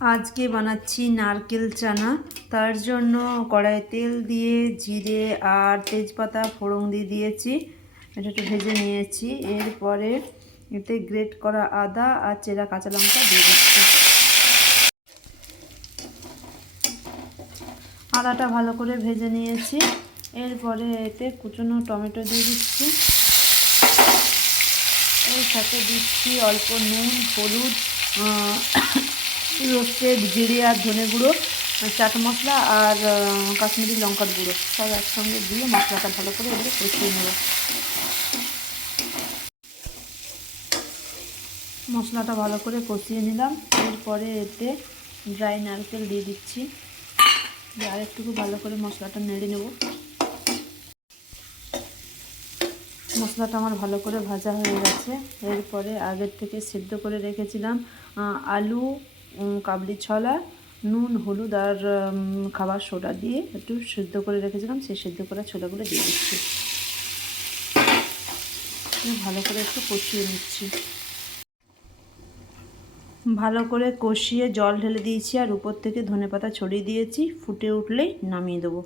আজকে বানাচ্ছি নারকেল চানা। তার জন্য কড়াইয়ে তেল দিয়ে জিরে আর তেজপাতা ফোড়ন দিয়ে দিয়েছি, এটা একটু ভেজে নিয়েছি। এরপরে এতে গ্রেট করা আদা আর চেরা কাঁচা লঙ্কা দিয়ে দিচ্ছি। আদাটা ভালো করে ভেজে নিয়েছি। এরপরে এতে কুচনো টমেটো দিয়ে দিচ্ছি। এর সাথে দিচ্ছি অল্প নুন, হলুদ, রোস্টেড জিরে আর ধনে গুঁড়ো, চাট মশলা আর কাশ্মীরি লঙ্কার গুঁড়ো সব একসঙ্গে দিয়ে মশলাটা ভালো করে এগুলো কষিয়ে নেব। মশলাটা ভালো করে কষিয়ে নিলাম। এরপরে এতে ড্রাই নারকেল দিয়ে দিচ্ছি, আর একটু ভালো করে মশলাটা নেড়ে নেব। মশলাটা আমার ভালো করে ভাজা হয়ে গেছে। এরপরে আগের থেকে সিদ্ধ করে রেখেছিলাম আলু, কাবলি ছোলা, নুন, হলুদ আর খাবার সোডা দিয়ে একটু সিদ্ধ করে রেখেছিলাম, সেই সিদ্ধ করা ছোলাগুলো দিয়ে দিচ্ছি। ভালো করে একটু কষিয়ে নিচ্ছি। ভালো করে কষিয়ে জল ঢেলে দিয়েছি আর উপর থেকে ধনেপাতা ছড়িয়ে দিয়েছি। ফুটে উঠলেই নামিয়ে দেবো।